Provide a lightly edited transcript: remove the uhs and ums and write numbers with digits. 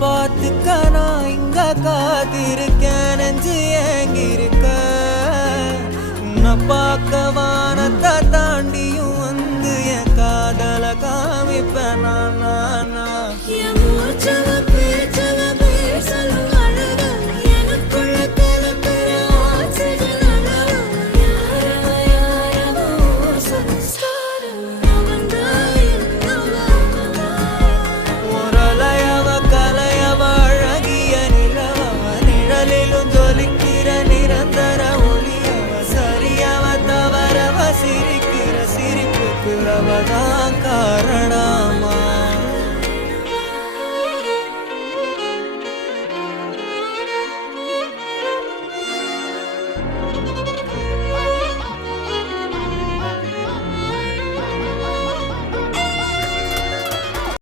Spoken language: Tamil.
பார்த்துக்க நான் இங்க காத்திருக்கேன் நெஞ்சு ஏங்கிருக்க உன்னை பார்க்க வானத்தை தாண்டியும் வந்து என் காதல காமிப்பேன் நான்